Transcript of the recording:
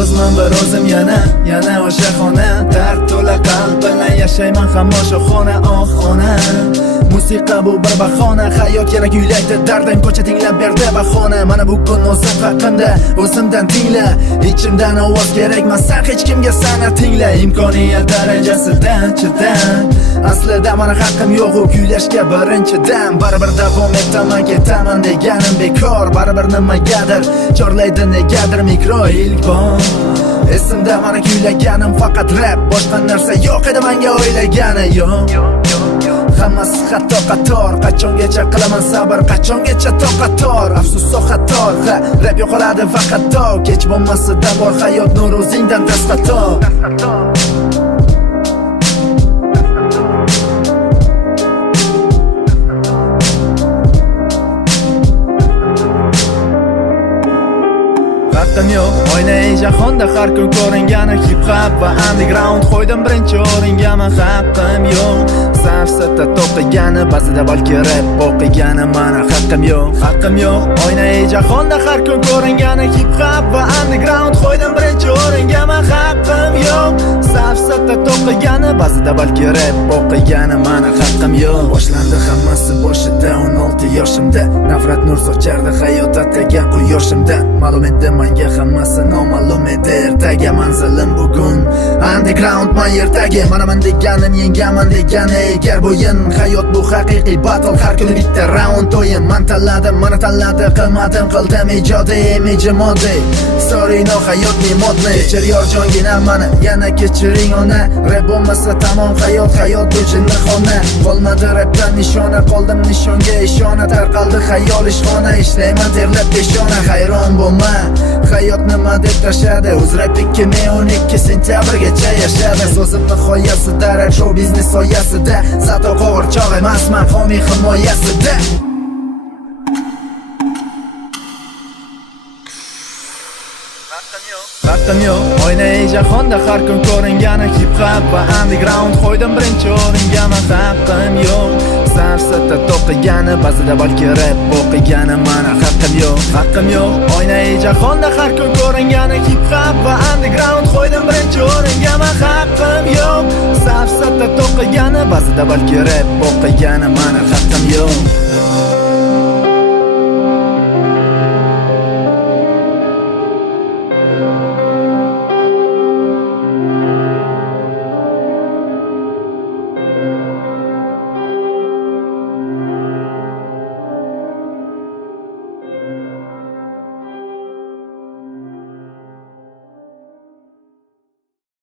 yolg'izman bir o'zim yana o'sha xona. Dard to'la qalb bilan yashayman hamma shu xona. Ona musiqa bu bir bahona, hayot yana kuylaydi dardim, ko'cha tinglab berdi bahona. Mana bugun o'zim haqimda o'zimdan tingla, ichimdan ovoz kerakmas sen hech kimga sana tingla. Imkoniyat darajasidan chidan, aslida mana haqqim yo'q u kuylashga birinchidan. Baribir davom etaman ketaman deganim bekor, baribir nimagadir chorlaydi negadir mikro. Ilk bor esimda mana kuylaganim faqat rap, boshqa narsa yo'q edi menga o'ylagani yo'q. Hammasi xato qator, qachongacha qilaman sabr, qachongacha toqator. Afsus so'xator, rap yo'qoladi faqat to, kech bo'lmasida bor hayot nur o'zingdan dastato. Haqqim yo'q oynai jahonda har kun ko'ringani hip hop va underground, qo'ydim birinchi o'ringa men. Haqqim yo'q safsata to'qigani, ba'zida balki rap o'qigani, mana haqqim yo'q. Haqqim yo'q oynai jahonda har kun ko'ringani hip hop va underground, qo'ydim birinchi o'ringa men. Haqqim yo'q safsata to'qigani, ba'zida balki rap o'qigani, mana haqqim yo'q. Boshlandi hammasi boshida 16 yoshimda, nafrat nur sochardi hayot atagan quyoshimda. Ma'lum edi menga hammasi noma'lum edi, ertaga manzilim bugun underground man yerdagi. Mana men deganim yengaman degani egar bo'yin, hayot bu haqiqiy battle, har kuni bitta round o'yin. Men tanladim, mana tanladi, qilmadim, qildim ijodi, imiji moddiy. Sorry no hayotni modni, kechir yorjongina mani, yana kechiring ona. Rap bo'lmasa tamom hayot bu jinnixona. Qolmadi rapdan nishona, qoldim nishonga ishona. Tarqaldi xayol ishxona, ishlayman terlab peshona. Hayron bo'lma, hayot nima deb tashadi, o'z rap 2012 sentyabrgacha yashadi. So'zim nihoyasida, rap show biznes soyasida, zato qo'g'irchoq emasman homiy himoyasida. Haqqim yo'q oynai jahonda har kun ko'ringani hip hop va underground, qo'ydim birinchi o'ringa men. Haqqim yo'q safsata to'qigani, ba'zida balki rap o'qigani, mana haqqim yo'q. Haqqim yo'q oynai jahonda har kun ko'ringani hip hop va underground, qo'ydim birinchi o'ringa men. Haqqim yo'q safsata to'qigani, ba'zida balki rap o'qigani, mana haqqim yo'q.